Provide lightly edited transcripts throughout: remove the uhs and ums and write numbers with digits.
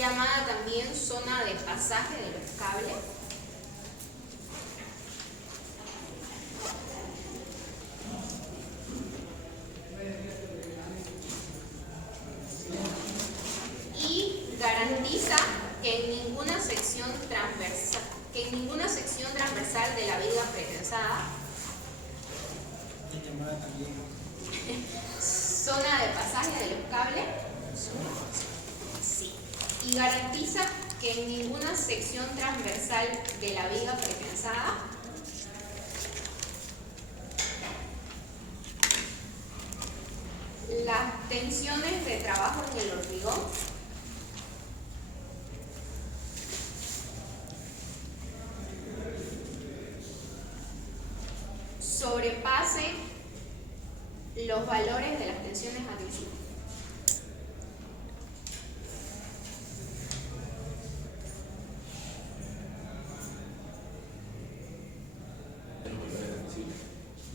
llamada también zona de pasaje de los cables. Y garantiza que en ninguna sección transversal de la viga pretensada, zona de pasaje de los cables, sí, y garantiza que en ninguna sección transversal de la viga pretensada las tensiones de trabajo en el hormigón sobrepasen los valores de las tensiones admisibles.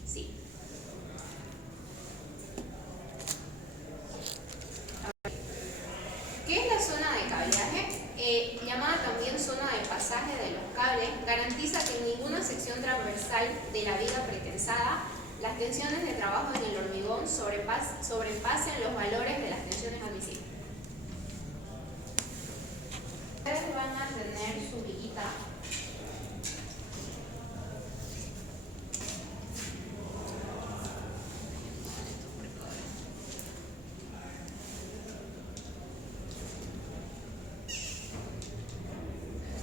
Sí. ¿Qué es la zona de cableaje? Llamada también zona de pasaje de los cables, garantiza que en ninguna sección transversal de la viga pretensada las tensiones de trabajo en el hormigón sobrepasen los valores de las tensiones admisibles. Ustedes van a tener su viguita.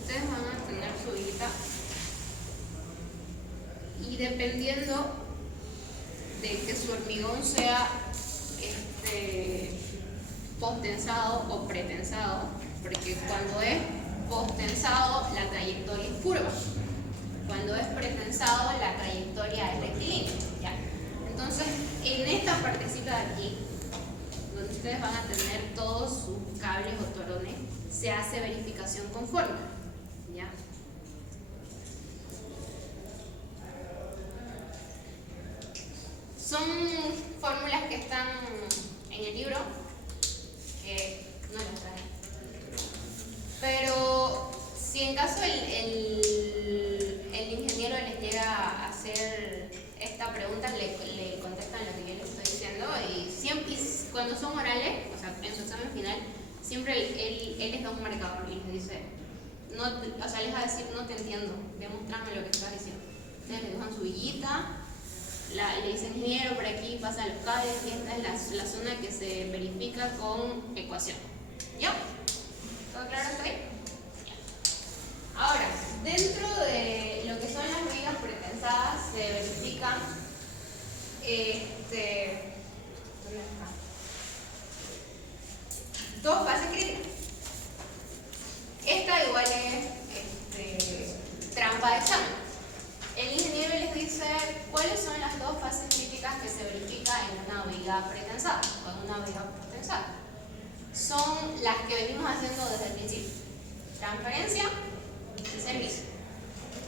Ustedes van a tener su viguita. Y dependiendo de que su hormigón sea posttensado o pretensado, porque cuando es posttensado la trayectoria es curva, cuando es pretensado la trayectoria es rectilínea, ¿ya? Entonces, en esta partecita de aquí, donde ustedes van a tener todos sus cables o torones, se hace verificación con fórmula, ¿ya? Son fórmulas que están en el libro, que no las traje. Pero si en caso el ingeniero les llega a hacer esta pregunta, le contestan lo que yo les estoy diciendo. Y siempre, cuando son orales, o sea, en su examen final, siempre él les da un marcador y les dice, no, o sea, les va a decir, no te entiendo, demuéstrame lo que estás diciendo. Ustedes le dibujan su villita. Le dice ingeniero, por aquí pasan los cables y esta es la zona que se verifica con ecuación. ¿Ya? ¿Todo claro hasta ahí? Ya. Ahora, dentro de lo que son las vigas pretensadas se verifican ¿dónde está? Dos fases críticas. Esta igual es trampa de examen. El ingeniero les dice cuáles son las dos fases críticas que se verifican en una viga pretensada o en una viga postensada. Son las que venimos haciendo desde el principio: transferencia y servicio.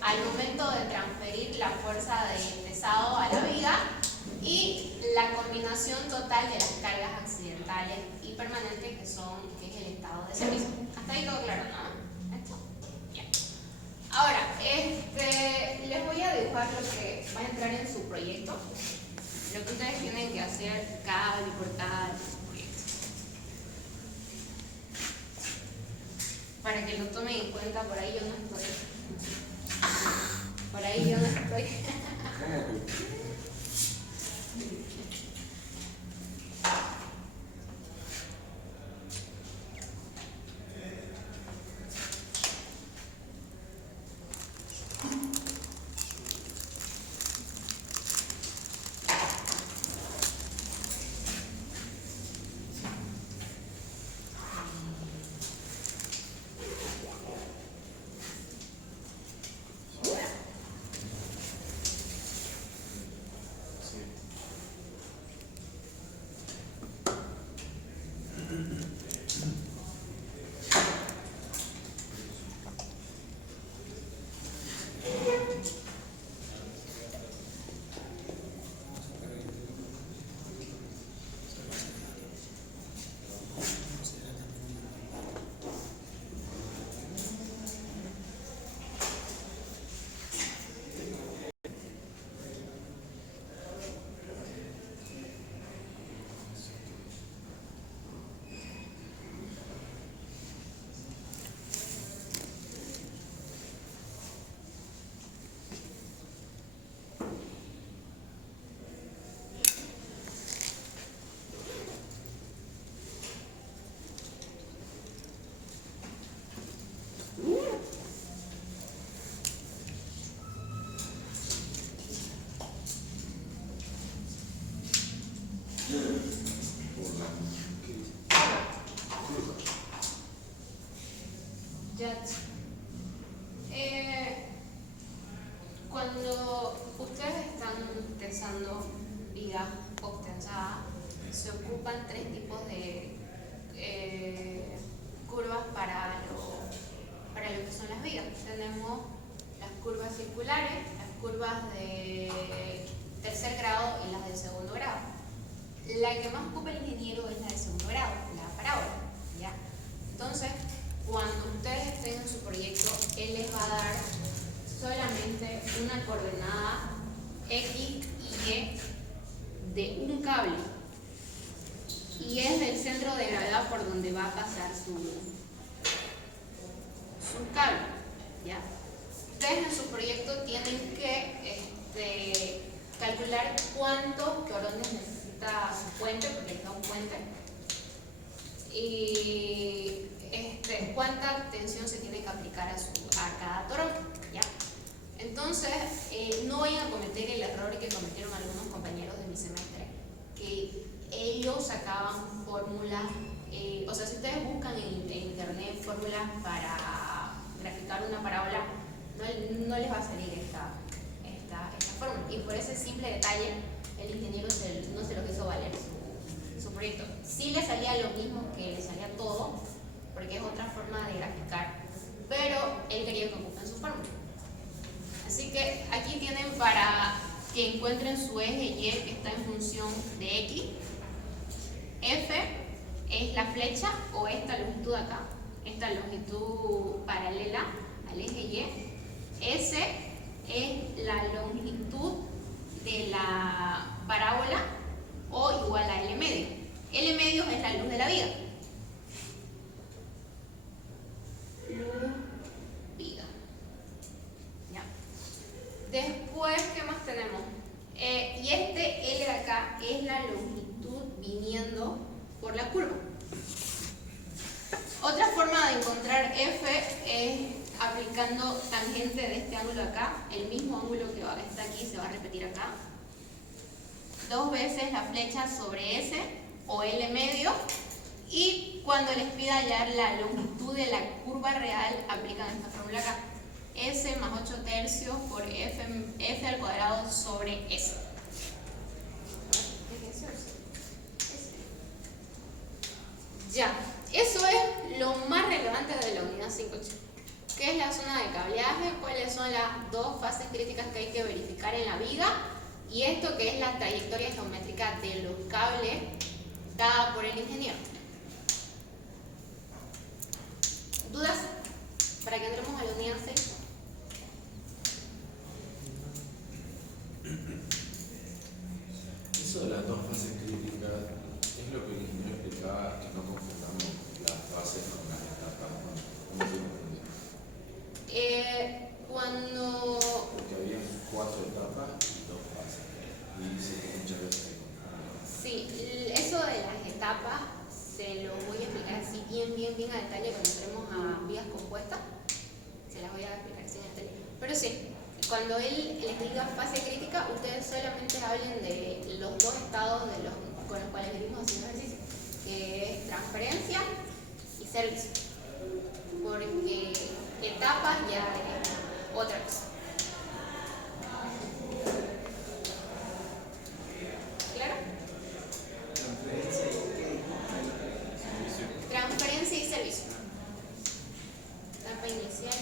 Al momento de transferir la fuerza de pesado a la viga y la combinación total de las cargas accidentales y permanentes que es el estado de servicio. Hasta ahí todo claro, ¿no? Ahora, les voy a dibujar lo que va a entrar en su proyecto, lo que ustedes tienen que hacer cable por cable en su proyecto, para que lo tomen en cuenta. Por ahí yo no estoy. Por ahí yo no estoy. Ya. Cuando ustedes están tensando vigas obtensadas, se ocupan tres tipos de curvas para lo que son las vigas. Tenemos las curvas circulares, las curvas de tercer grado y las de segundo grado. La que más ocupa el ingeniero es la de segundo grado, la parábola, ¿ya? Entonces, cuando ustedes estén en su proyecto, él les va a dar solamente una coordenada X y Y de un cable, y es del centro de gravedad por donde va a pasar su cable, ¿ya? Ustedes en su proyecto tienen que calcular cuántos torones necesita su puente, porque es un puente, y cuánta tensión se tiene que aplicar a cada torón, ¿ya? Entonces, no vayan a cometer el error que cometieron algunos compañeros de mi semestre, que ellos sacaban fórmulas, o sea, si ustedes buscan en internet fórmulas para graficar una parábola, no les va a salir esta fórmula, y por ese simple detalle el ingeniero no se lo quiso valer su proyecto. Sí le salía lo mismo que le salía todo, porque es otra forma de graficar, pero él quería que ocupen su fórmula. Así que aquí tienen para que encuentren su eje Y, que está en función de X. F es la flecha o esta longitud acá, esta longitud paralela al eje Y. S es la longitud de la parábola o igual a L medio. L medio es la luz de la viga. Luz, viga. ¿Ya? Después, ¿qué más tenemos? Y este L de acá es la longitud viniendo por la curva. Otra forma de encontrar F es aplicando tangente de este ángulo de acá. El mismo ángulo que está aquí se va a repetir acá. Dos veces la flecha sobre S o L medio. Y cuando les pida hallar la longitud de la curva real, aplican esta fórmula acá. S más 8 tercios por F al cuadrado sobre S. Ya, eso es lo más relevante de la unidad 5.8. ¿Qué es la zona de cableaje? ¿Cuáles son las dos fases críticas que hay que verificar en la viga? Y esto que es la trayectoria geométrica de los cables dada por el ingeniero. ¿Dudas? Para que entremos a la unidad 6. Eso de las dos fases críticas es lo que el ingeniero explicaba, que no confundamos las fases con las etapas. ¿Cómo se confundía? Porque había 4 etapas y 2 fases. Y dice que muchas veces se confunde. Sí, eso de las etapas se lo voy a explicar así bien a detalle cuando entremos a vías compuestas. Se las voy a explicar así en detalle. Pero sí, cuando él les diga fase crítica, ustedes solamente hablen de los dos estados con los cuales venimos haciendo ejercicio, que es transferencia y servicio. Porque etapas ya es otra cosa. ¿Claro? Transferencia y servicio. Etapa inicial.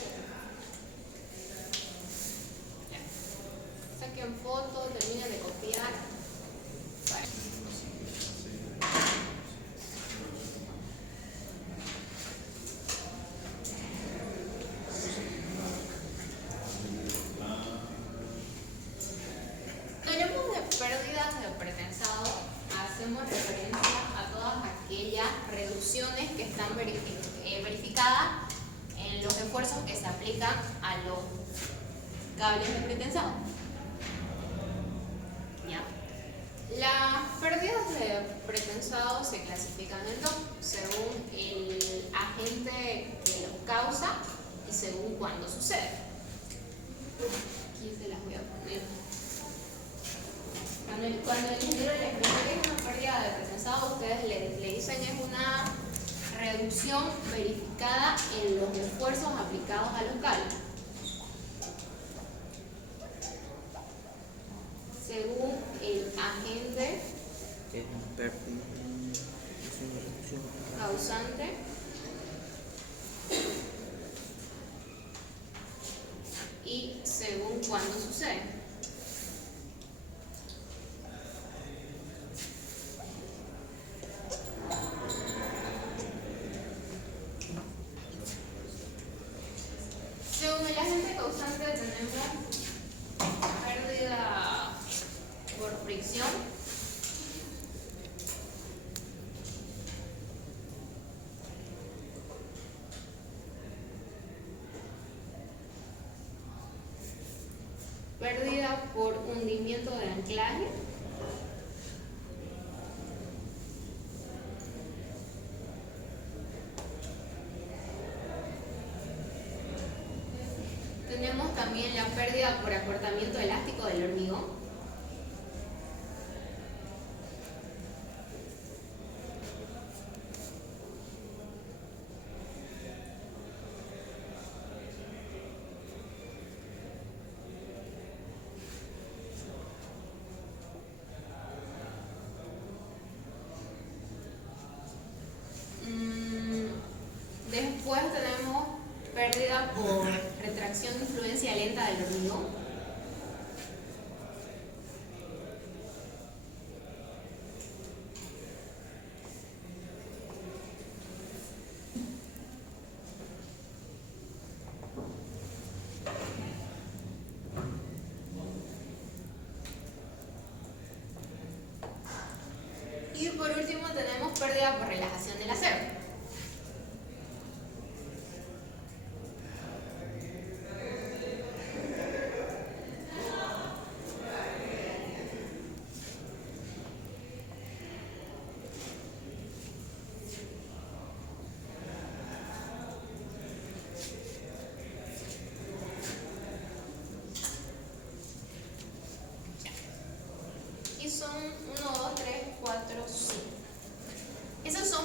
Saquen fotos, terminen de copiar. Vale. Tenemos de pérdidas de pretensado, hacemos referencia a todas aquellas reducciones que están verificadas en los esfuerzos que se aplican a los cables de pretensado. ¿Ya? Las pérdidas de pretensado se clasifican en dos, según el agente que los causa y según cuándo sucede. Aquí se las voy a poner. Cuando el ingeniero les explica que es una pérdida de pretensado, ustedes le dicen es una reducción verificada en los esfuerzos aplicados a los cálculos. Según el agente causante y según cuándo sucede. Según el agente causante tenemos pérdida por fricción, pérdida por hundimiento de anclaje, tenemos también la pérdida por acortamiento elástico del hormigón. Después tenemos pérdida por retracción de influencia lenta del hormigón. Y por último tenemos pérdida por relajación del acero. Y son 1, 2, 3, 4, 5. Esas son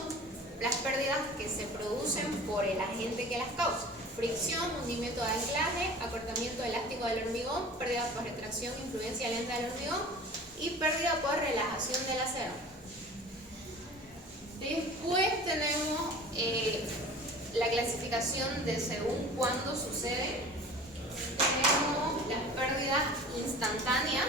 las pérdidas que se producen por el agente que las causa. Fricción, hundimiento de anclaje, acortamiento elástico del hormigón, pérdida por retracción, influencia lenta del hormigón y pérdida por relajación del acero. Después tenemos la clasificación de según cuándo sucede. Tenemos las pérdidas instantáneas.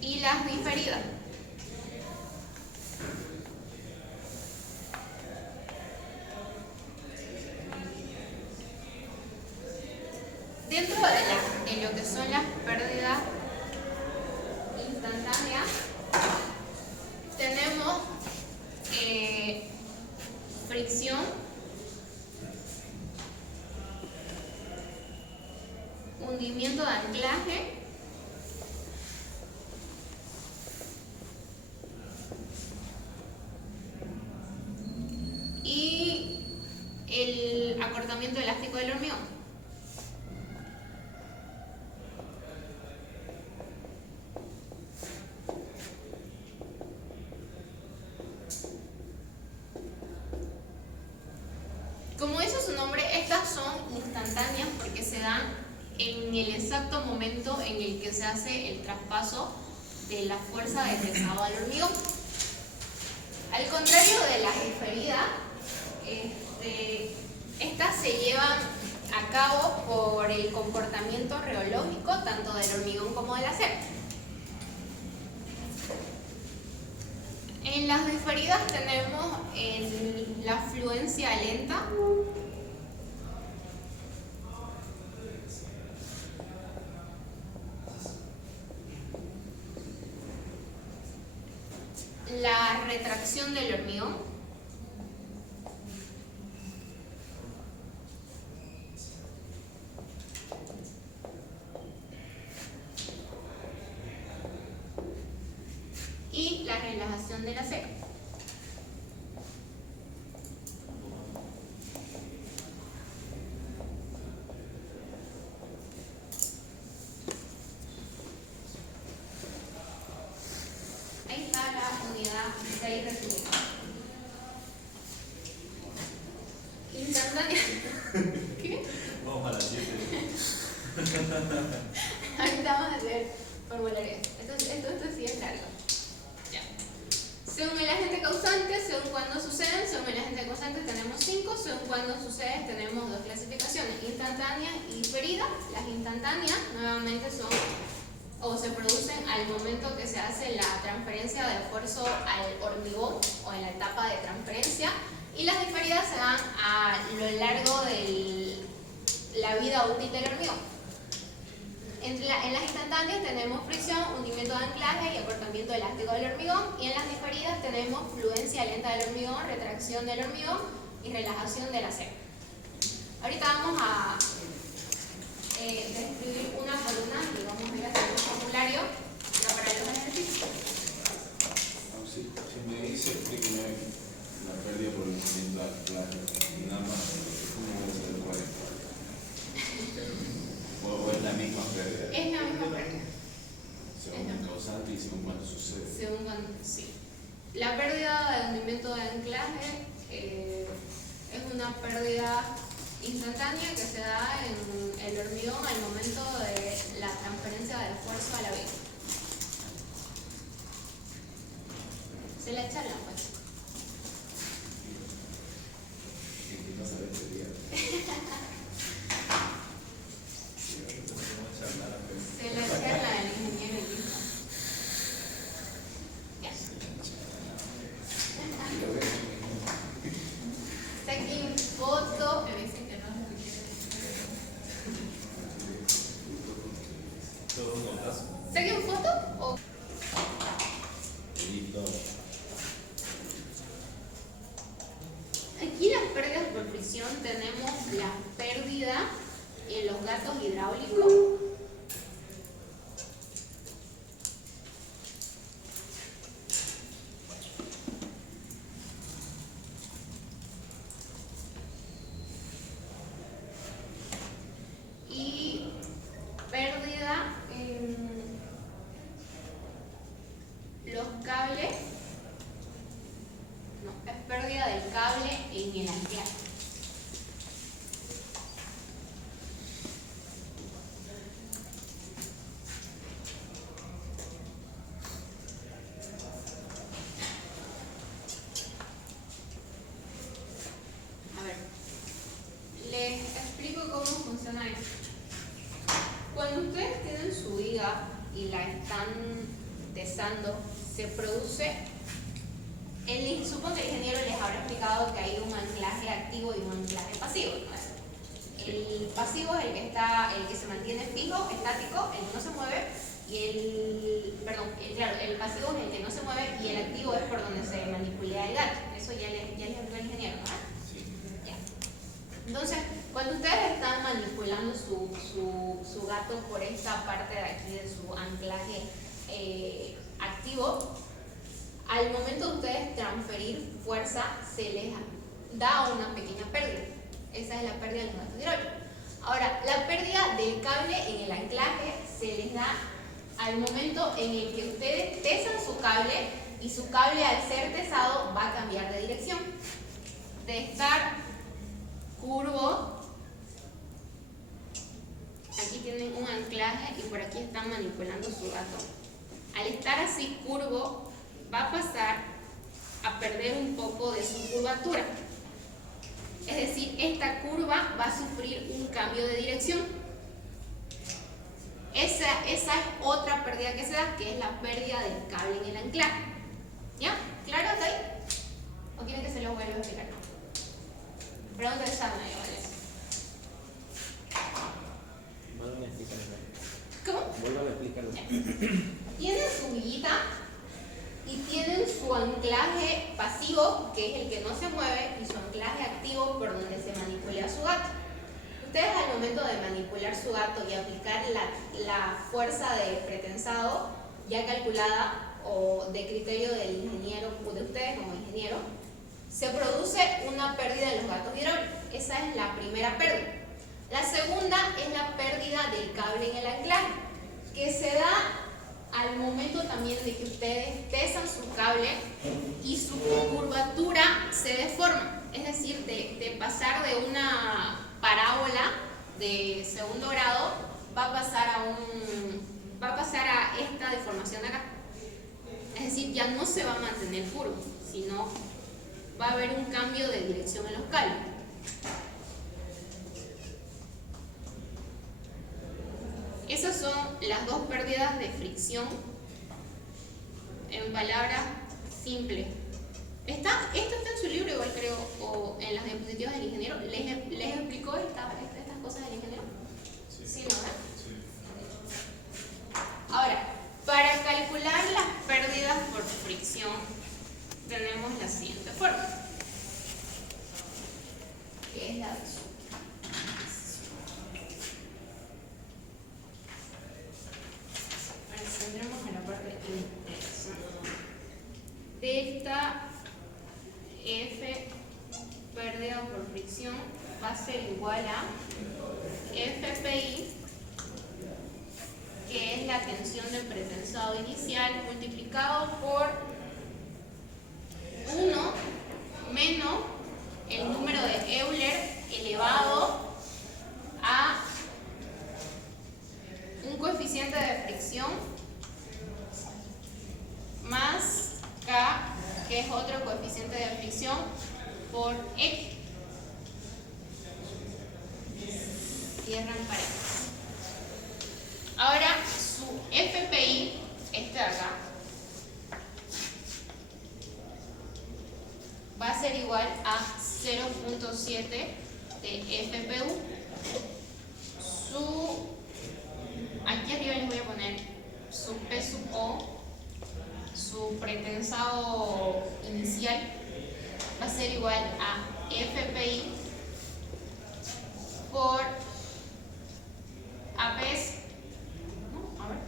Y las diferidas. Dentro de lo que son las pérdidas instantáneas, tenemos fricción, hundimiento de anclaje, y el acortamiento elástico del hormigón. Como dice su nombre, estas son instantáneas porque se dan en el exacto momento en el que se hace el traspaso de la fuerza de pesado al hormigón. Al contrario de las diferidas, estas se llevan a cabo por el comportamiento reológico tanto del hormigón como del acero. En las diferidas tenemos la fluencia lenta, la retracción del hormigón, y la relajación del acero. 6 resumidos. Instantánea. ¿Qué? Vamos a las 7. Ahorita vamos a hacer formulario. Esto sí es largo. Ya. Según el agente causante, según cuándo suceden, según el agente causante tenemos 5, según cuándo suceden tenemos 2 clasificaciones, instantáneas y diferidas. Las instantáneas nuevamente son o se producen al momento que se hace la transferencia de esfuerzo al hormigón o en la etapa de transferencia, y las diferidas se dan a lo largo de la vida útil del hormigón. En las instantáneas tenemos fricción, hundimiento de anclaje y acortamiento elástico del hormigón, y en las diferidas tenemos fluencia lenta del hormigón, retracción del hormigón y relajación del acero. Ahorita vamos a describir una por una y vamos a ir a hacer un formulario ya para los ejercicios. Si me dice, explíqueme la pérdida por el movimiento de anclaje y nada más, ¿cómo va a ser el 40? ¿O es la misma pérdida? Es la misma pérdida. Según el causante y según cuándo sucede. Según cuando, sí. La pérdida de hundimiento de anclaje es una pérdida instantánea que se da en el hormigón al momento de la transferencia de esfuerzo a la viga. Se la charla, pues. ¿Quién va a saber este día? Se la charla del ingeniero y listo. Ya. Saquen foto. Me dicen que no es lo que quieren. ¿Todo un montazo? ¿Saquen foto o...? Listo. Aquí las pérdidas por fricción tenemos la pérdida en los gatos hidráulicos. Y pérdida en los cables. No, es pérdida del cable en el anclaje. A ver, les explico cómo funciona esto. Cuando ustedes tienen su viga y la están tesando, se produce, supongo que el ingeniero les habrá explicado que hay un anclaje activo y un anclaje pasivo, ¿no? El pasivo es el que se mantiene fijo, estático, el que no se mueve, y el pasivo es el que no se mueve y el activo es por donde se manipula el gato. Eso ya les explicó el ingeniero, ¿no? Sí. Ya. Entonces, cuando ustedes están manipulando su gato por esta parte de aquí de su anclaje activo, al momento de ustedes transferir fuerza, se les da una pequeña pérdida. Esa es la pérdida de los gatos hidráulicos. Ahora, la pérdida del cable en el anclaje se les da al momento en el que ustedes tesan su cable, y su cable, al ser tesado, va a cambiar de dirección. De estar curvo, aquí tienen un anclaje y por aquí están manipulando su gato. Al estar así curvo, va a pasar a perder un poco de su curvatura. Es decir, esta curva va a sufrir un cambio de dirección. Esa es otra pérdida que se da, que es la pérdida del cable en el anclaje. ¿Ya? ¿Claro hasta ahí? ¿O quieren que se lo vuelva a explicar? Pregunta de examen, Vuelvan a explicarlo. ¿Cómo? Vuelvan a explicarlo. Tienen su villita y tienen su anclaje pasivo, que es el que no se mueve, y su anclaje activo por donde se manipula su gato. Ustedes, al momento de manipular su gato y aplicar la fuerza de pretensado ya calculada o de criterio del ingeniero o de ustedes como ingeniero, se produce una pérdida de los gatos hidráulicos. Esa es la primera pérdida. La segunda es la pérdida del cable en el anclaje, que se da al momento también de que ustedes pesan su cable y su curvatura se deforma. Es decir, de pasar de una parábola de segundo grado va a pasar a esta deformación de acá. Es decir, ya no se va a mantener curvo, sino va a haber un cambio de dirección en los cables. Esas son las dos pérdidas de fricción en palabras simples. Esto está en su libro igual creo, o en las diapositivas del ingeniero. ¿Les explicó estas cosas del ingeniero? Sí, ¿no? Sí. Ahora, para calcular las pérdidas por fricción, tenemos la siguiente forma, que es la de Zucchi. Ahora centremos en la parte interesante. Delta F pérdida por fricción va a ser igual a FPI, que es la tensión del pretensado inicial, multiplicado por 1 menos el número de Euler elevado a un coeficiente de fricción más K, que es otro coeficiente de fricción, por X. Cierran paréntesis. Ahora su FPI, este de acá, va a ser igual a 0.7 de FPU. Aquí arriba les voy a poner su P sub O, su pretensado inicial, va a ser igual a FPI por APS. A ver,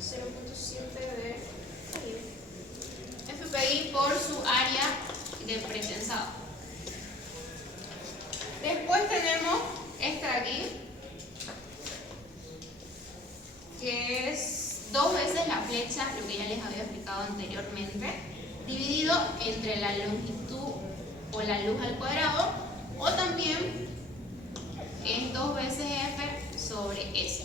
0.7 de FPI por su área de pretensado. Después tenemos esta de aquí, que es 2 veces la flecha, lo que ya les había explicado anteriormente, dividido entre la longitud o la luz al cuadrado, o también es 2 veces F sobre S.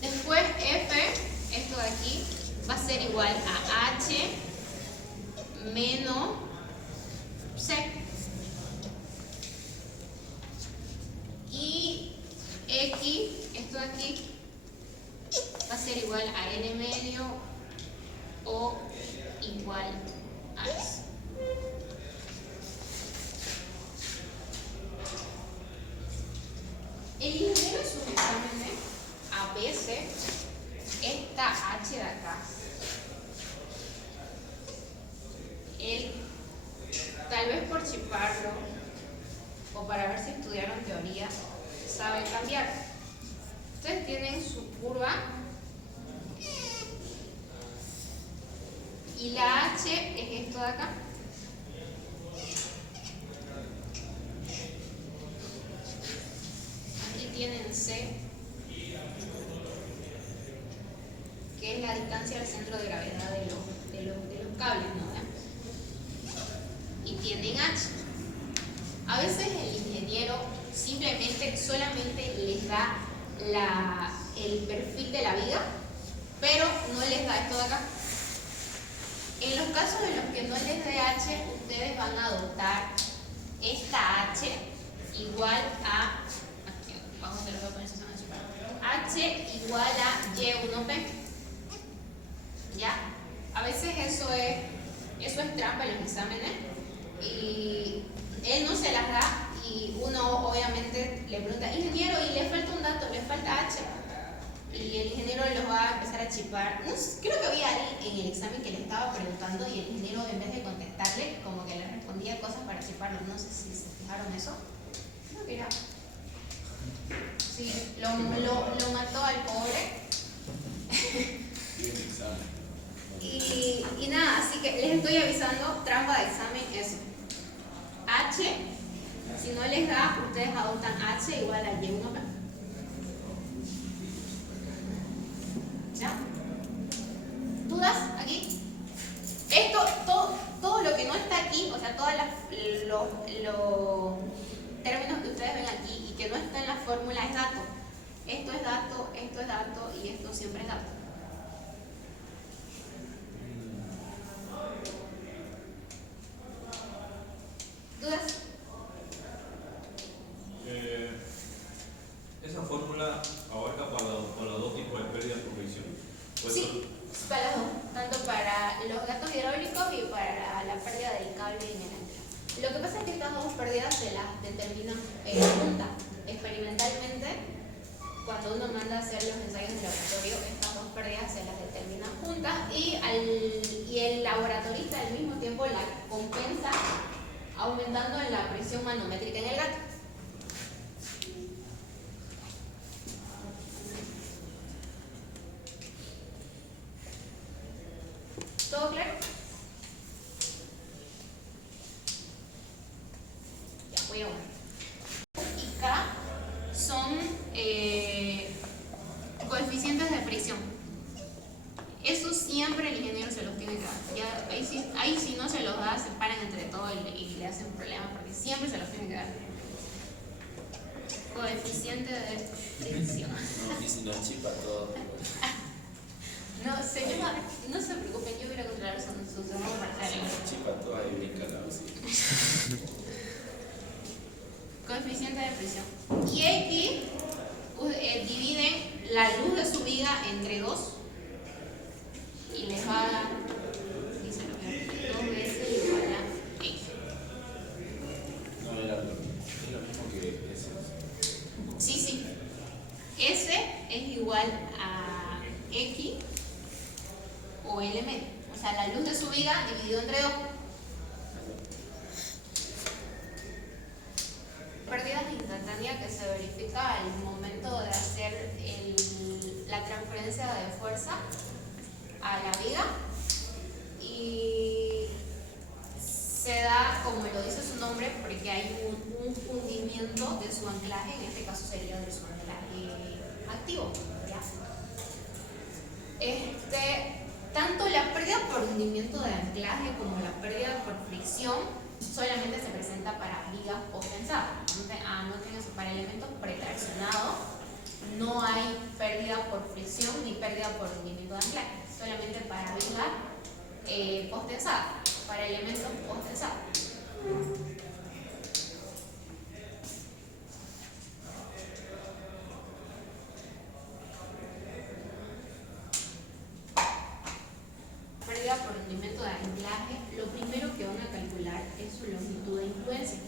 Después F, esto de aquí, va a ser igual a H menos C. Y X, esto de aquí, va a ser igual a N medio o igual a S. El ingeniero en sus exámenes a veces esta H de acá, él, tal vez por chiparlo o para ver si estudiaron teoría, sabe cambiar. Ustedes tienen su curva y la H es esto de acá. Aquí tienen C, que es la distancia al centro de gravedad de los cables, ¿no? Y tienen H. A veces el ingeniero simplemente solamente les da el perfil de la viga, pero no les da esto de acá. En los casos en los que no les dé H, ustedes van a adoptar esta H igual a, aquí, vamos a hacerlo con esa zona de H igual a Y1P. ¿Ya? A veces eso es trampa en los exámenes y él no se las da y uno obviamente le pregunta, ingeniero, y le falta un dato, le falta H, y el ingeniero los va a empezar a chipar. No sé, creo que había alguien en el examen que le estaba preguntando y el ingeniero, en vez de contestarle, como que le respondía cosas para chiparlo. No sé si se fijaron eso. Creo que era. Sí, lo mató al pobre. Y nada, así que les estoy avisando, trampa de examen eso. H, si no les da, ustedes adoptan H igual a Y1P. ¿Ya? ¿Dudas aquí? Todo lo que no está aquí, o sea, todos los términos que ustedes ven aquí y que no está en la fórmula es dato. Esto es dato y esto siempre es dato. ¿Dudas? Esa fórmula abarca para los dos tipos de pérdidas por fricción. Sí, para las dos, tanto para los gatos hidráulicos y para la pérdida del cable en el ancla. Lo que pasa es que estas dos pérdidas se las determinan juntas. Experimentalmente, cuando uno manda a hacer los ensayos de laboratorio, estas dos pérdidas se las determinan juntas y el laboratorista al mismo tiempo la compensa aumentando la presión manométrica en el gato. ¿Todo claro? Ya, voy a ver. Y K son coeficientes de fricción. Eso siempre el ingeniero se los tiene que dar. Ya, ahí si no se los da, se paran entre todos y le hacen problemas porque siempre se los tiene que dar. Coeficiente de fricción. No, y si no chipa todo. No, señora, no se preocupen, yo voy a controlar sus errores parciales. Chipa todo ahí brinca la bocina. Coeficiente de fricción. Y aquí dividen la luz de su viga entre 2 y les va a dar, dice lo que 2 veces igual a X. No, es lo mismo que ese. Sí. S es igual a X o L medio. O sea, la luz de su viga dividido entre 2. Pérdidas instantáneas que se verifica al momento de hacer la transferencia de fuerza a la viga y se da, como lo dice su nombre, porque hay un hundimiento de su anclaje, en este caso sería de su anclaje activo. ¿Ya? Tanto la pérdida por hundimiento de anclaje como la pérdida por fricción solamente se presenta para vigas pospensadas. Anoten eso, para elementos pretraccionados no hay pérdida por fricción ni pérdida por hundimiento de anclaje, solamente para vigas postensadas, para elementos postensados. Pérdida por hundimiento de anclaje, lo primero que van a calcular es su longitud de influencia.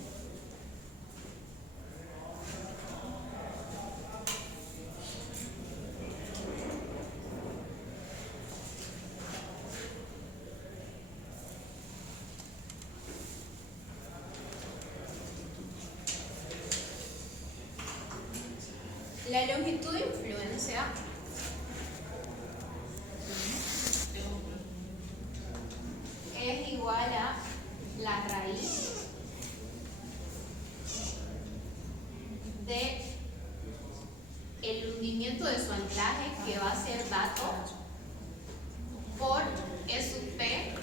La longitud de influencia es igual a la raíz de el hundimiento de su anclaje, que va a ser dato, por E sub P,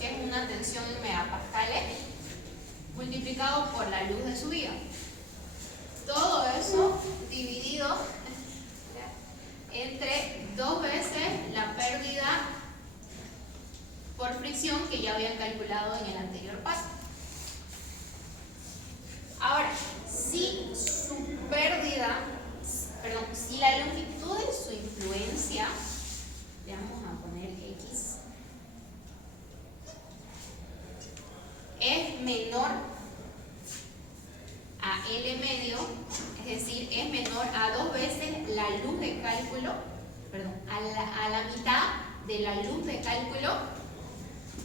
que es una tensión en megapascales, multiplicado por la luz de su viga. Todo eso dividido entre 2 veces la pérdida por fricción que ya habían calculado en el anterior paso. Ahora, si la longitud de su influencia, le vamos a poner X, es menor a L medio, es decir, es menor a 2 veces la luz de cálculo, a la mitad de la luz de cálculo,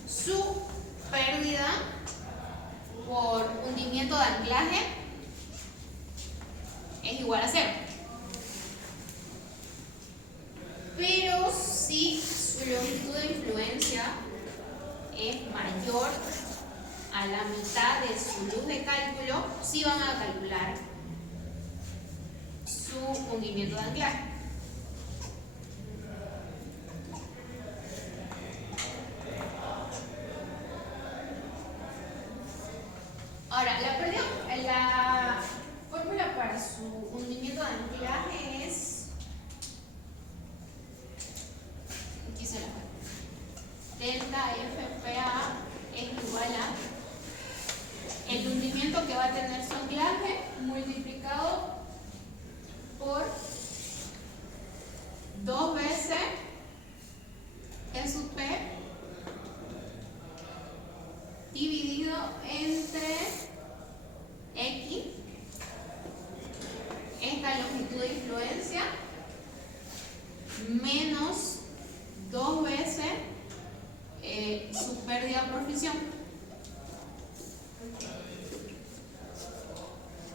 su pérdida por hundimiento de anclaje es igual a 0. Pero si su longitud de influencia es mayor a la mitad de su luz de cálculo, sí van a calcular su hundimiento de anclaje. Ahora, la fórmula para su hundimiento de anclaje es. Aquí se la fue. Delta FPA es igual a el hundimiento que va a tener su anclaje multiplicado por 2 veces E sub P dividido entre X, esta longitud de influencia, menos 2 veces su pérdida por fricción.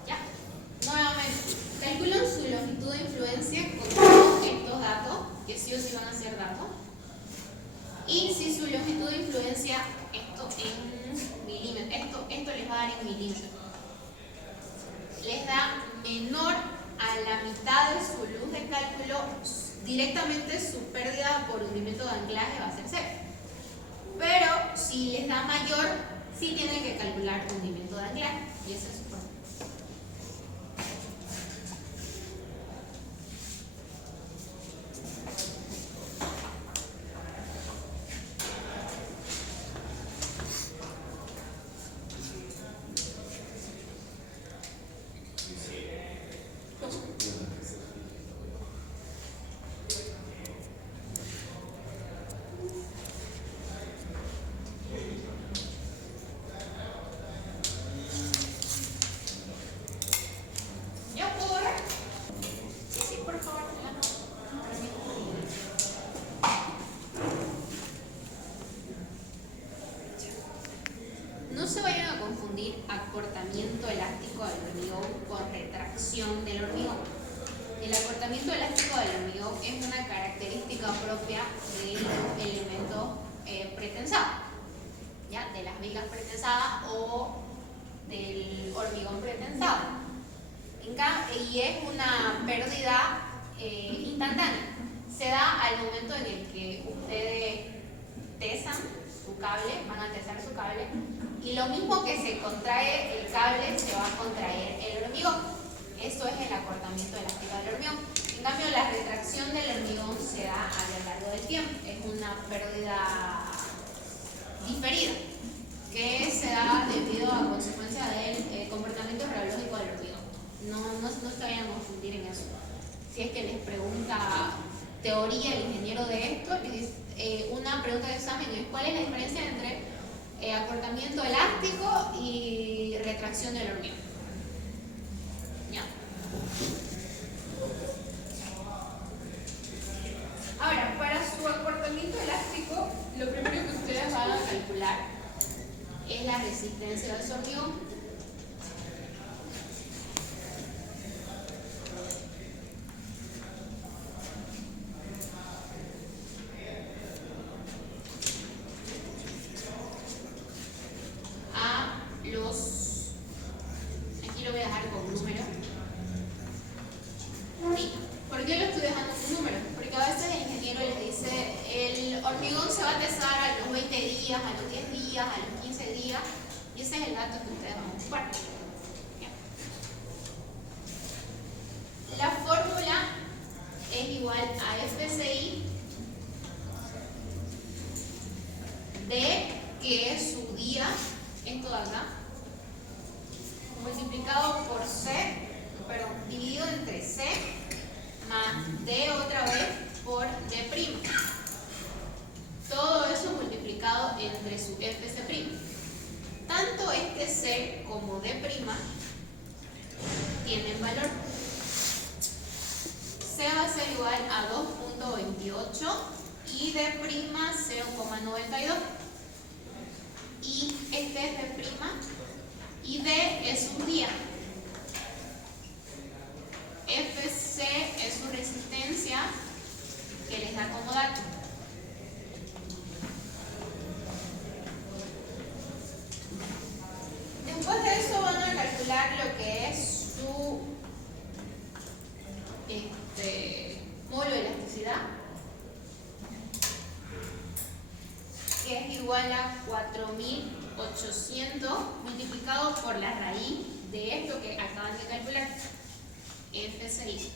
Ya, nuevamente, calculan su longitud de influencia con todos estos datos, que sí o sí van a ser datos. Y si su longitud de influencia, esto en milímetros, esto les va a dar en milímetros, les da menor a la mitad de su luz de cálculo, directamente su pérdida por hundimiento de anclaje va a ser cero. Pero si les da mayor, sí tienen que calcular hundimiento de anclaje, y ese es su fórmula. ¿Ya puedo ver? Sí, sí, por favor. No se vayan a confundir acortamiento elástico del hormigón con retracción del hormigón. El acortamiento elástico del hormigón es una característica propia de los elementos pretensados, ¿ya? De las vigas pretensadas o del hormigón pretensado. Y es una pérdida instantánea. Se da al momento en el que ustedes tesan su cable, van a tesar su cable, y lo mismo que se contrae el cable, se va a contraer el hormigón. Eso es el acortamiento elástico del hormigón. En cambio, la retracción del hormigón se da a lo largo del tiempo. Es una pérdida diferida que se da debido a consecuencia del comportamiento reológico del hormigón. No se vayan a confundir en eso. Si es que les pregunta teoría el ingeniero de esto, les dice, una pregunta de examen es ¿cuál es la diferencia entre acortamiento elástico y retracción del hormigón? ¿Ya? Ahora, para su acortamiento elástico, lo primero que ustedes van a calcular es la resistencia de su hormigón. Aquí lo voy a dejar con número. Sí. ¿Por qué lo estoy dejando con número? Porque a veces el ingeniero les dice el hormigón se va a tesar a los 20 días, a los 10 días, a los 15 días, y ese es el dato que ustedes van a ocupar. La fórmula es igual a FCI D, que es su día, esto de acá, multiplicado por dividido entre C más D otra vez por D'. Todo eso multiplicado entre su FC'. Tanto este C como D' tienen valor. C va a ser igual a 2.28 y D' 0.92. Y este es D' y D es un día. FC es su resistencia que les da como dato. Después de eso van a calcular lo que es su módulo de elasticidad, que es igual a 4000 800 multiplicado por la raíz de esto que acaban de calcular, F6.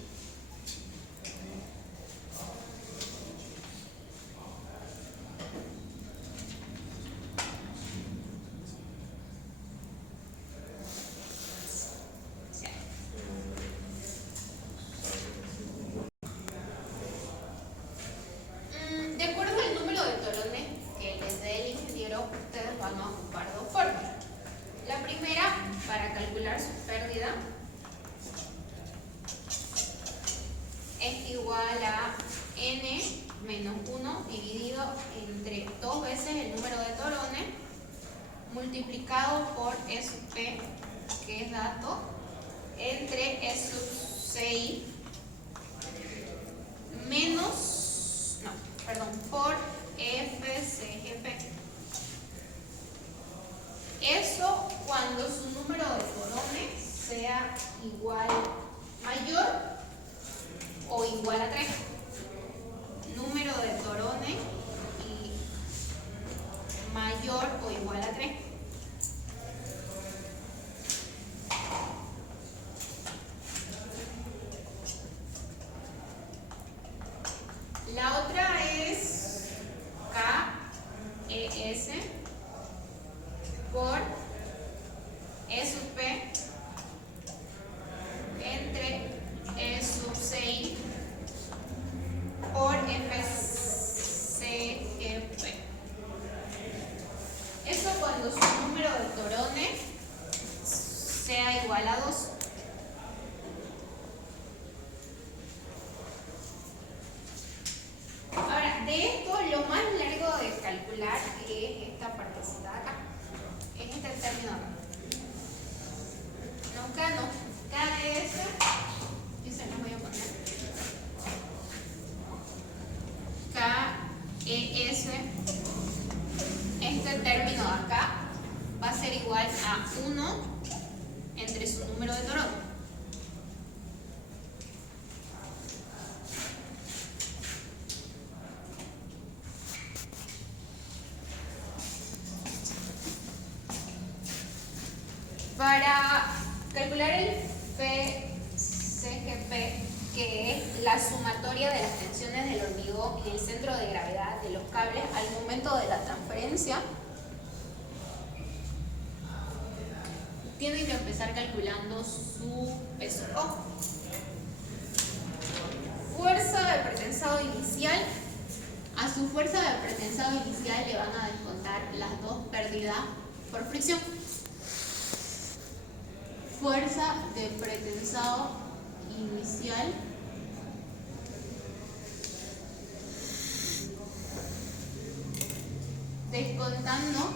De acuerdo al número de torones que les dé el ingeniero, ustedes van a ocupar dos fórmulas. La primera, para calcular su pérdida, es igual a n menos 1 dividido entre 2 veces el número de torones multiplicado por E sub P, que es dato, entre E sub 6 menos, no, perdón, por FCGP. Eso cuando su número de torones sea igual, mayor o igual a 3. Número de torones y mayor o igual a 3. La otra es KES por E sub P entre E sub 6 por FCGP. Eso cuando su número de torones sea igual a 2. Ahora, de esto lo más largo de calcular es esta partecita de acá. Es este término acá. No, K no. KS, y se los voy a poner. KES, este término de acá va a ser igual a 1 entre su número de torones. Para calcular el FCGP, que es la sumatoria de las tensiones del hormigón en el centro de gravedad de los cables al momento de la transferencia, tienen que empezar calculando su peso O. Fuerza de pretensado inicial. A su fuerza de pretensado inicial le van a descontar las dos pérdidas por fricción. Fuerza de pretensado inicial descontando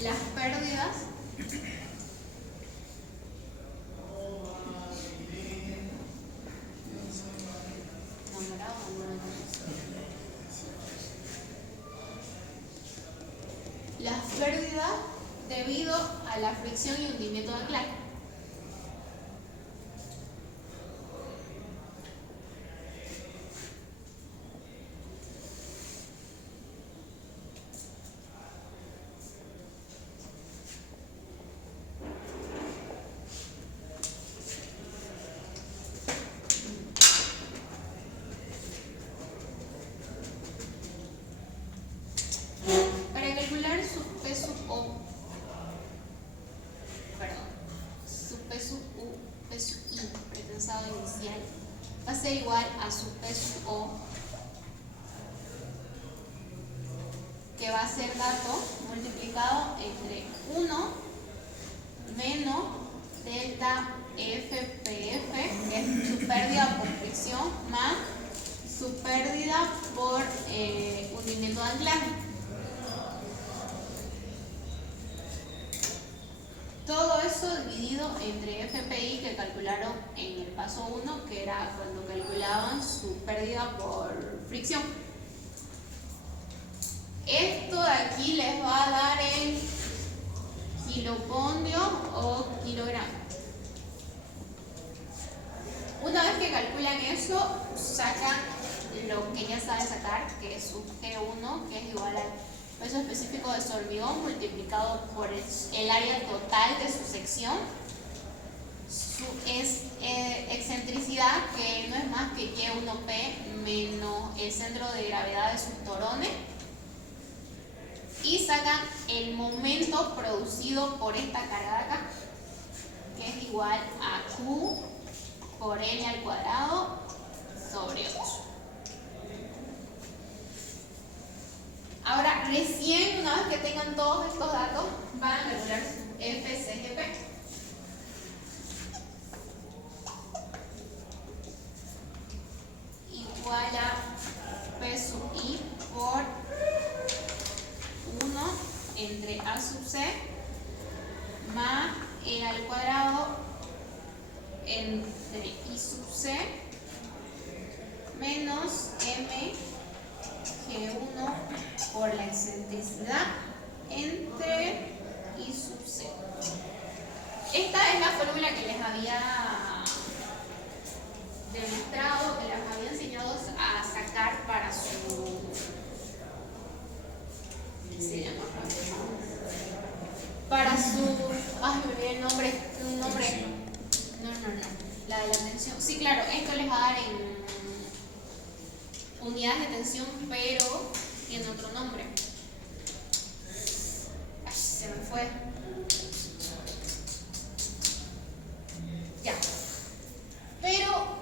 las pérdidas debido a la fricción y hundimiento de anclaje. Para calcular su P sub O, su P sub U, P sub I, pretensado inicial, va a ser igual a su P sub O, que va a ser dato multiplicado entre 1 menos delta FPF, que es su pérdida por fricción, más su pérdida por hundimiento de anclaje. Todo eso dividido entre FPI que calcularon en el paso 1, que era cuando calculaban su pérdida por fricción. Esto de aquí les va a dar en kilopondio o kilogramo. Una vez que calculan eso, sacan lo que ya sabe sacar, que es sub G1, que es igual al peso específico de su hormigón multiplicado por el área total de su sección. Su excentricidad, que no es más que Y1P menos el centro de gravedad de sus torones. Y sacan el momento producido por esta carga de acá, que es igual a Q por L al cuadrado sobre 8. Ahora, recién una vez que tengan todos estos datos, van a calcular su FCGP. Igual a P sub I por 1 entre A sub C más E al cuadrado entre I sub C menos M G1 por la excentricidad entre I sub C. Esta es la fórmula que les había demostrado, que les había enseñado a sacar para su... se llama para su... ay, me olvidé el nombre. Un nombre. No. La de la tensión. Sí, claro, esto les va a dar en unidades de tensión, pero tiene otro nombre. Ay, se me fue. Ya. Pero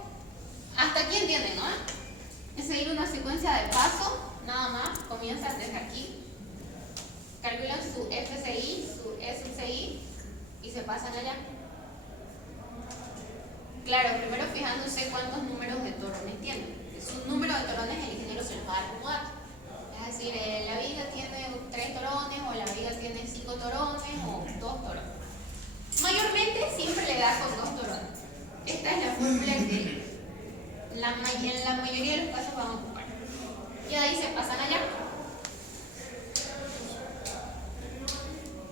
hasta aquí entienden, ¿no? Es seguir una secuencia de paso, nada más. Comienzan desde aquí. Calculan su FCI, su E sub CI y se pasan allá. Claro, primero fijándose cuántos números de torones tienen. Su número de torones el ingeniero se los va a dar como dato. Es decir, la viga tiene 3 torones, o la viga tiene 5 torones, o 2 torones. Mayormente siempre le da con 2 torones. Esta es la fórmula que en la mayoría de los casos van a ocupar. Y de ahí se pasan allá.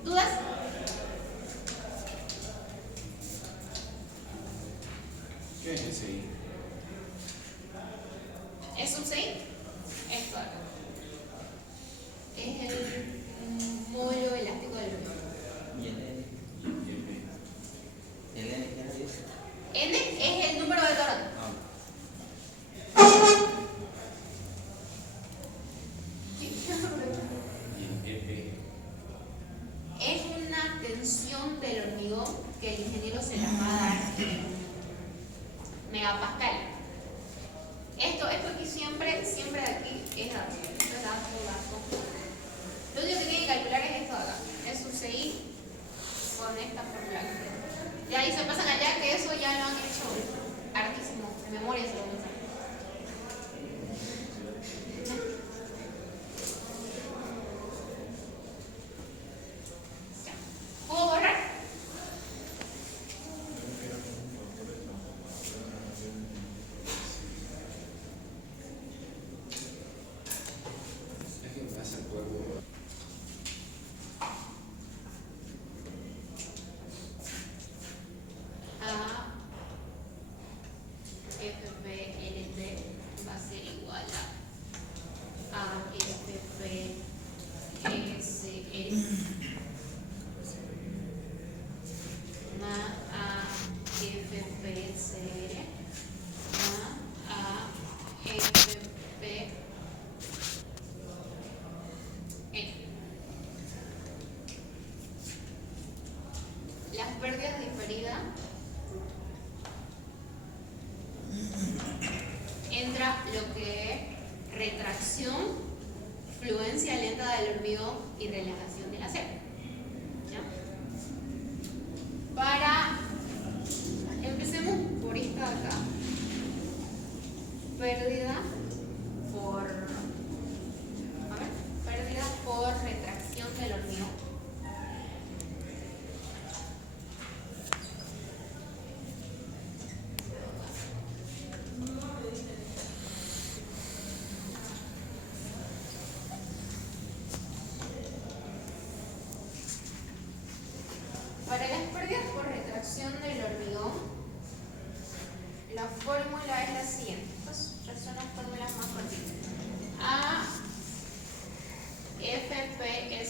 ¿Dudas? ¿Qué es ese I? ¿Es sub 6? Esto acá. Es el módulo elástico del hormigón. ¿Y el N? Y M. ¿El N qué era eso? N es el número de torones. Y EP. Es una tensión del hormigón que el ingeniero se las va a dar en megapascal. Esto aquí siempre de aquí es dato. Esto es dato. Lo único que tienen que calcular es esto de acá. Es su CI con esta fórmula. Y ahí se pasan allá, que eso ya lo han hecho hartísimo. De memoria se lo piensan. ¿Puedo borrar? Es que me hace acuerdo. A FPLT va a ser igual a FP GSL más a FPCR más a FP las pérdidas diferidas entra lo que es retracción, fluencia lenta del hormigón y relajación del acero. ¿Ya? Empecemos por esta de acá. Pérdida por retracción del hormigón.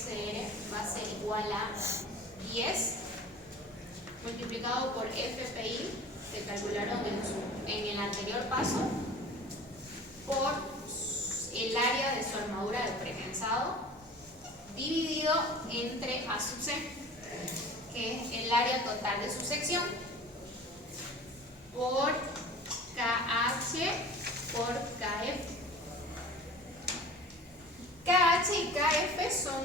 FPSR va a ser igual a 10 multiplicado por FPI, que calcularon en el anterior paso, por el área de su armadura de prepensado, dividido entre A sub C, que es el área total de su sección, por KH por KF. KH y KF son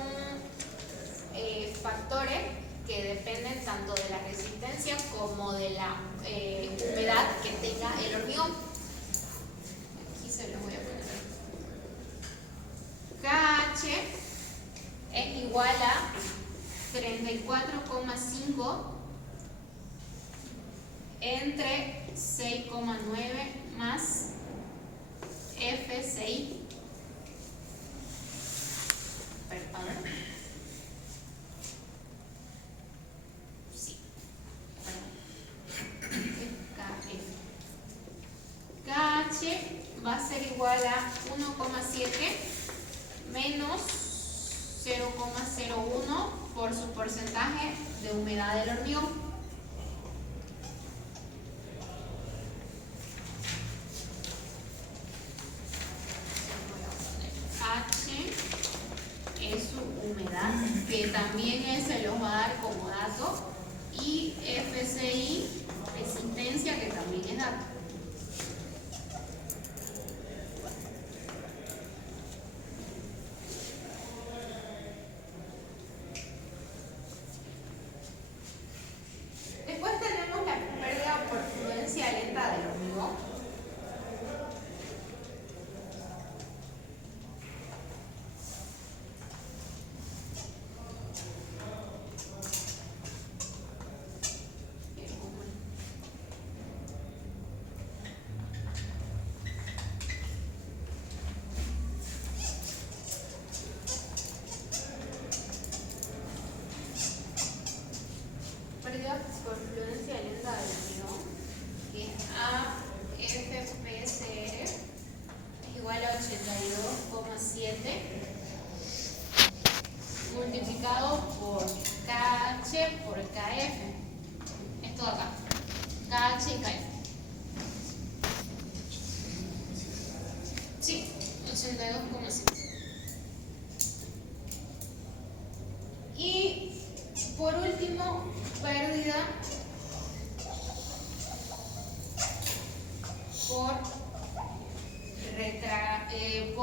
factores que dependen tanto de la resistencia como de la humedad que tenga el hormigón. Aquí se los voy a poner. KH es igual a 34,5 entre 6,9 más FCI. Perdón. Sí. KH va a ser igual a 1,7 menos 0,01 por su porcentaje de humedad del hormigón. H es su humedad, que también se los va a dar como dato, y FCI, resistencia, que también es dato. Después tenemos la pérdida por fluencia lenta del hormigón. Pérdida por fluencia lenta del hormigón, que es AFPSR, es igual a 82,7 multiplicado por KH por KF. Esto de acá, KH y KF. Sí, 82,7. Y por último, pérdida por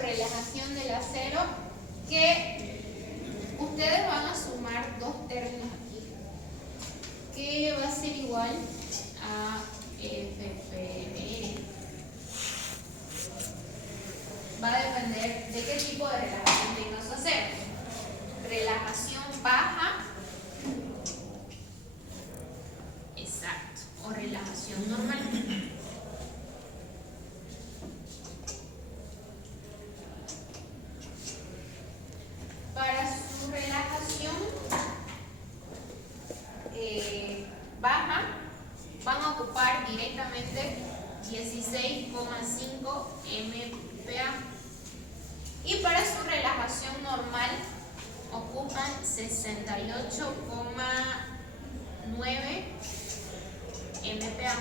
relajación del acero, que ustedes van a sumar dos términos aquí, que va a ser igual a FPE. Va a depender de qué tipo de relajación tenga su acero. Relajación baja, exacto, o relajación normal. Para su relajación baja, van a ocupar directamente 16,5 MPa. Y para su relajación normal, ocupan 68,9 MPa.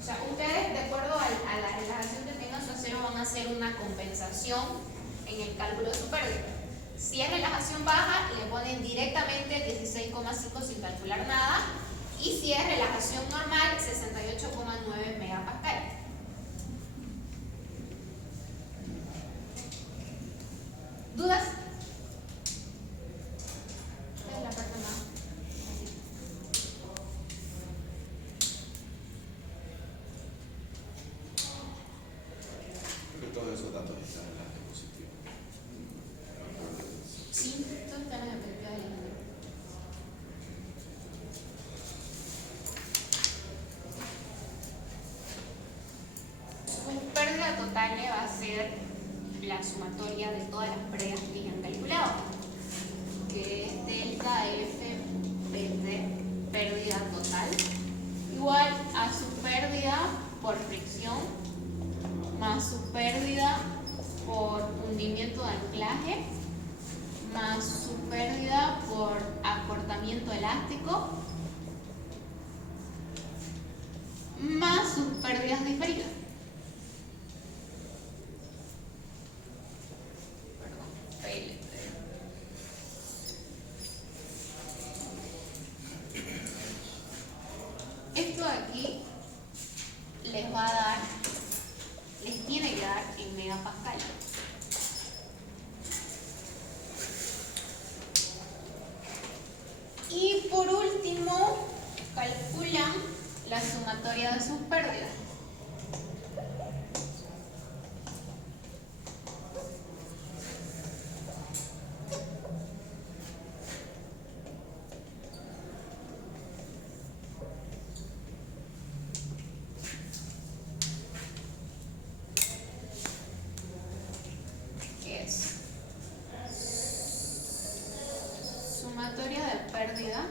O sea, ustedes, de acuerdo a la relajación que tenga su acero, van a hacer una compensación en el cálculo de su pérdida. Si es relajación baja, le ponen directamente 16,5 sin calcular nada. Y si es relajación normal, 68,9 megapascal. ¿Dudas? Esta es la parte más. Creo que todos esos datos están en la diapositiva. Sí, esto está en la perspectiva del ingeniero. Su pérdida total va a ser la sumatoria de todas las pérdidas que ya han calculado, que es delta FPT, pérdida total, igual a su pérdida por fricción más su pérdida por hundimiento de anclaje más su pérdida por acortamiento elástico más sus pérdidas diferidas. Esto de aquí les va a dar, les tiene que dar en megapascal. Y por último, calculan la sumatoria de sus pérdidas. ¿Qué es? Sumatoria de pérdida,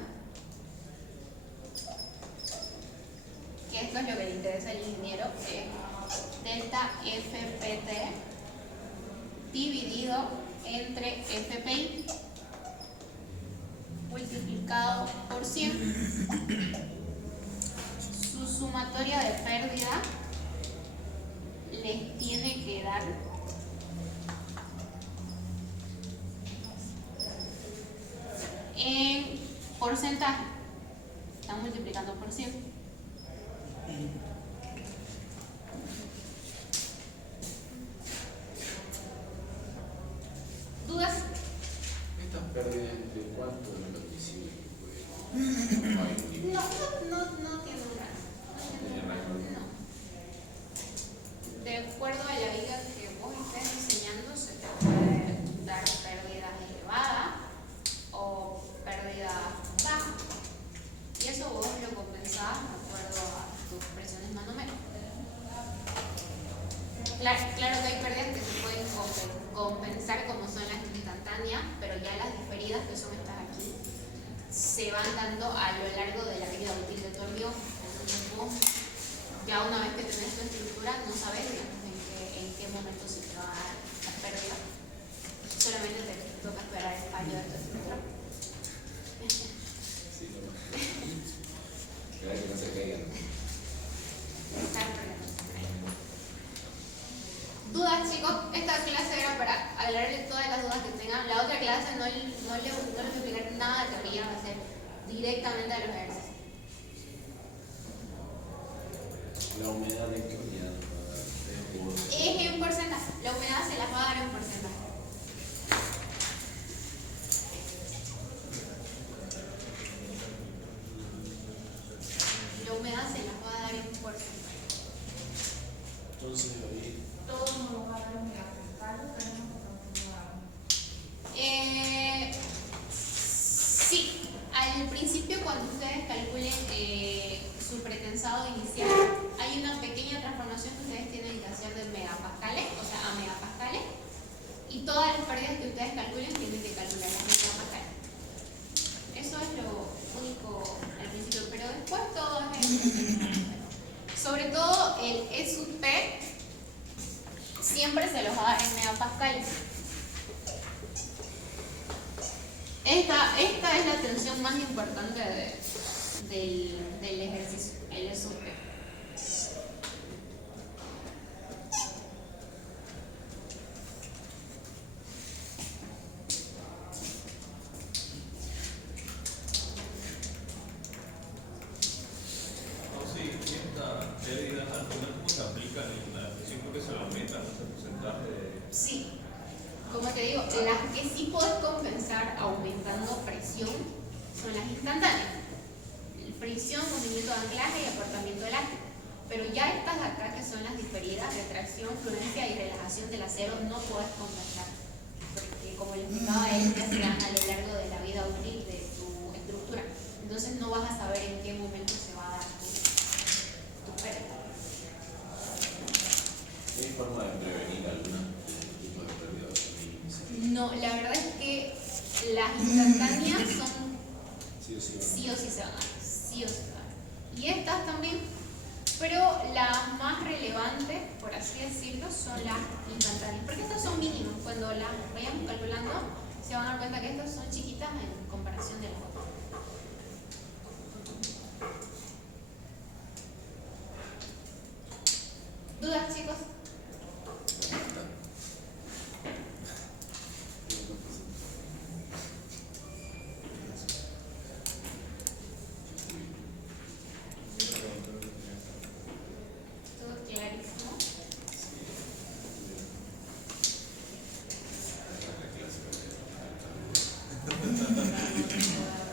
que esto es lo que le interesa al ingeniero, es delta FPT dividido entre FPI multiplicado por 100. Su sumatoria de pérdida les tiene que dar en porcentaje. Están multiplicando por 100. ¿Dudas? ¿Estas pérdidas entre cuánto es lo admisible que puede? No hay un límite. No tiene un rango. No. De acuerdo a la guía que vos estés diseñando, se te puede dar pérdidas elevadas o pérdida baja. Y eso vos lo compensás de acuerdo a tus presiones manométricas. Claro que hay pérdidas que se pueden compensar como son las instantáneas, pero ya las diferidas, que son estas aquí, se van dando a lo largo de la vida útil de tu hormigón. Entonces vos, ya una vez que tenés tu estructura, no sabes, digamos, en qué momento se te va a dar la pérdida. Solamente te toca esperar el fallo de tu estructura. Sí, no. Espera que no se caigan. ¿Dudas, chicos? Esta clase era para aclararles todas las dudas que tengan. La otra clase no les voy a explicar nada de teoría, va a ser directamente a los ejercicios. La humedad de qué unidad Es en porcentaje. La humedad se las va a dar en porcentaje. La humedad se las va a dar en porcentaje. Entonces ahí Todos nos lo va a dar en megapascal, o tenemos que calcular. Sí, al principio cuando ustedes calculen su pretensado inicial, hay una pequeña transformación que ustedes tienen que hacer de megapascales, o sea, a megapascales, y todas las pérdidas que ustedes calculen tienen que calcular en megapascales. Eso es lo único al principio, pero después todo es en sobre todo el E sub P siempre se los va a dar en megapascales. Esta es la tensión más importante del ejercicio, el E sub P. Entonces, estas pérdidas al final, ¿cómo se aplican en la presión? Creo que se le aumenta ese porcentaje de... Sí, como te digo, las que sí podés compensar aumentando presión son las instantáneas. Fricción, movimiento de anclaje y acortamiento elástico. Pero ya estas de acá, que son las diferidas, retracción, fluencia y relajación del acero, no podés compensar. Porque como les explicaba él, ya se dan a lo largo de la vida útil de tu estructura. Entonces no vas a saber en qué momento se va a dar tu pérdida. ¿hay forma de prevenir algún tipo de No, la verdad es que las instantáneas son Sí o sí. sí o sí se van a dar, sí o sí se van a dar. Y estas también, pero las más relevantes, por así decirlo, son las instantáneas, porque estas son mínimas. Cuando las vayamos calculando, se van a dar cuenta que estas son chiquitas en comparación de las